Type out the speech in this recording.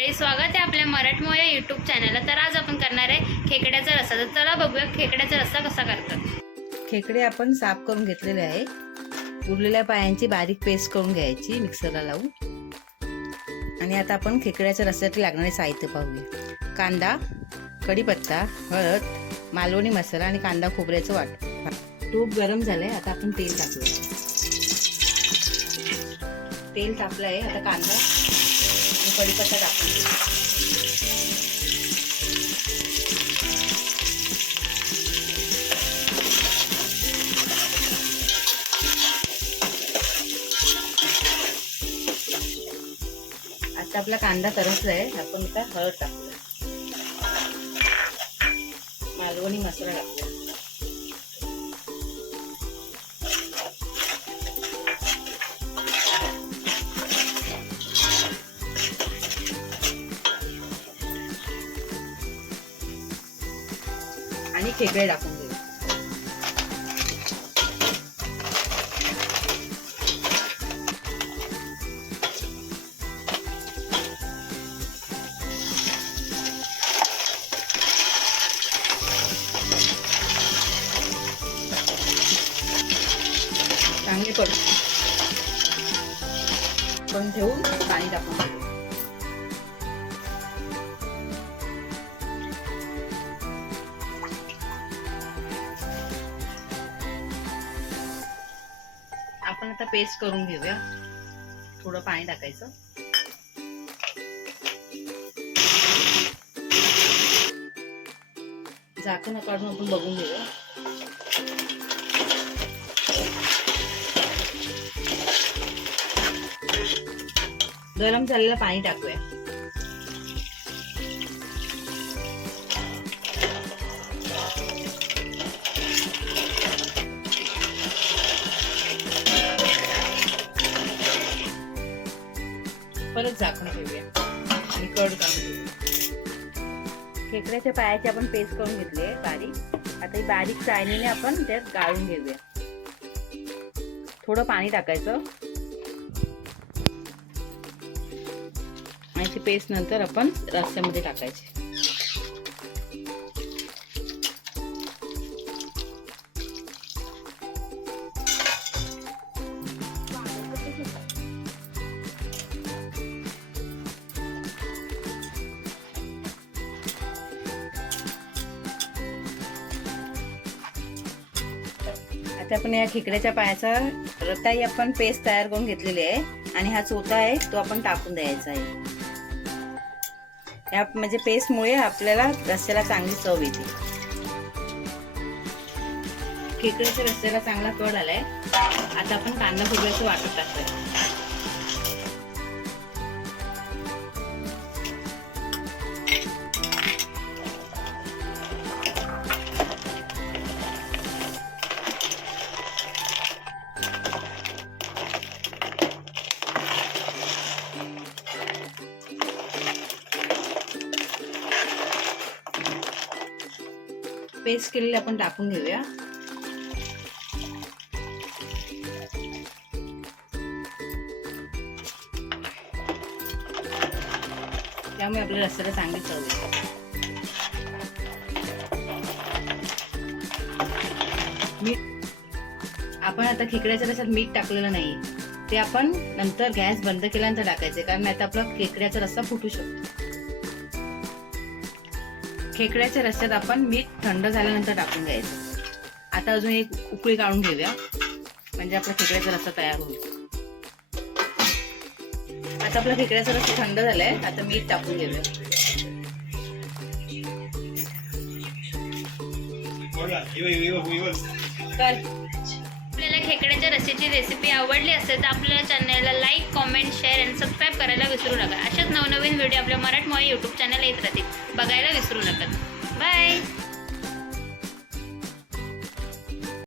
मंडळी, स्वागत आहे आपल्या मराठमोळ्या यूट्यूब चॅनलला। तर आज आपण करणार आहे खेकड्याचा रस्सा। तर चला बघूया खेकड्याचा रस्सा कसा करतात। खेकडे आपण साफ करून घेतलेले आहे। उरलेल्या पायांची बारीक पेस्ट करून घ्यायची मिक्सरला लावून। आणि आता आपण खेकड्याच्या रस्स्यासाठी लागणारे साहित्य पाहूया। कांदा, कढीपत्ता, हळद, मालवणी मसाला आणि कांदा खोबऱ्याचं वाटण। तूप गरम झालंय, आता आपण तेल टाकूया। तेल तापलंय, आता कांदा आणि कढीपत्ता टाकून घेऊ। आता आपला कांदा तरसलाय, आपण आता हळद टाकूया, मालवणी मसाला टाकूया, आणि खेकडे टाकून घेऊ। चांगले पण ठेवून पाणी टाकून घेऊ। आपण आता पेस्ट करून घेऊया। थोडं पाणी टाकायचं, झाकण काढून आपण बघून घेऊया। गरम झालेलं पाणी टाकूया। परत झाकण ठेवूया आणि कढ काढून घेऊया। खेकड्याच्या पायाची आपण पेस्ट करून घेतली आहे बारीक। आता ही बारीक चाळणीने आपण त्यात गाळून घेऊया। थोडं पाणी टाकायचं आणि ती पेस्ट नंतर आपण रस्स्यामध्ये टाकायची। आता आपण या खेकड्याच्या पायाचा रताई आपण पेस्ट तयार करून घेतलेली आहे आणि हा चोथा आहे तो आपण टाकून द्यायचा आहे। या म्हणजे पेस्टमुळे आपल्याला रस्स्याला चांगली चव येते। खेकड्याच्या रस्स्याला चांगला कड आलाय। आता आपण कांदा खोबऱ्याचं वाटण टाकूया। पेस्ट केलेले आपण टाकून घेऊया। त्यामुळे आपल्या रस्स्याला चांगली चव येते। मीठ आपण आता खेकड्याच्या रस्स्यात मीठ टाकलेलं नाही, ते आपण नंतर गॅस बंद केल्यानंतर टाकायचे, कारण आता आपला खेकड्याचा रस्सा फुटू शकतो। खेकड्याच्या रस्स्यात आपण मीठ थंड झाल्यानंतर टाकून घ्यायचं। आता अजून एक उकळी काढून घेऊया, म्हणजे आपला खेकड्याचा रस्सा तयार होईल। आता आपला खेकड्याचा रस्सा थंड झालाय, आता मीठ टाकून घेऊया। आपल्याला खेकड्याच्या रस्स्याची रेसिपी आवडली असेल तर आपल्या चॅनलला लाईक, कमेंट, शेअर आणि सबस्क्राईब करायला विसरू नका। अशाच नवनवीन व्हिडिओ आपल्या मराठमोळ्या यूट्यूब चॅनल येत राहतील, बघायला विसरू नका। बाय।